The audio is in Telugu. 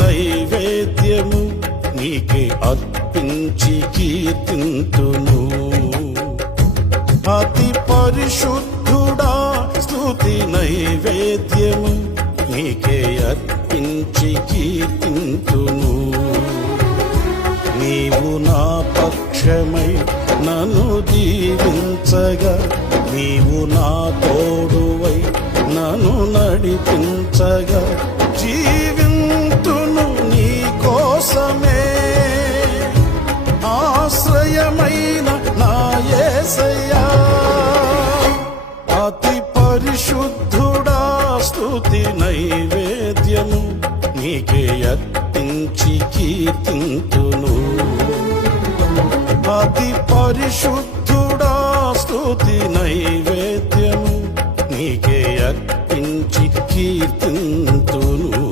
నైవేద్యము నీకే అర్పించి కీర్తింతును. అతి పరిశుద్ధుడా స్తుతి నైవేద్యము నీకే అర్పించి కీర్తింతును. నీవు నా పక్షమై నన్ను దీవించగా, నీవు నా తోడువై నన్ను నడిపించగా, జీవింతును నీ కోసమే. ఆశ్రయమైన నా యేసయ్యా, అతి పరిశుద్ధుడా స్తుతి నైవేద్యము నీకే అర్పించి కీర్తింతును. అతి పరిశుద్ధుడా స్తుతి నైవేద్యము నీకే అర్పించి కీర్తింతును.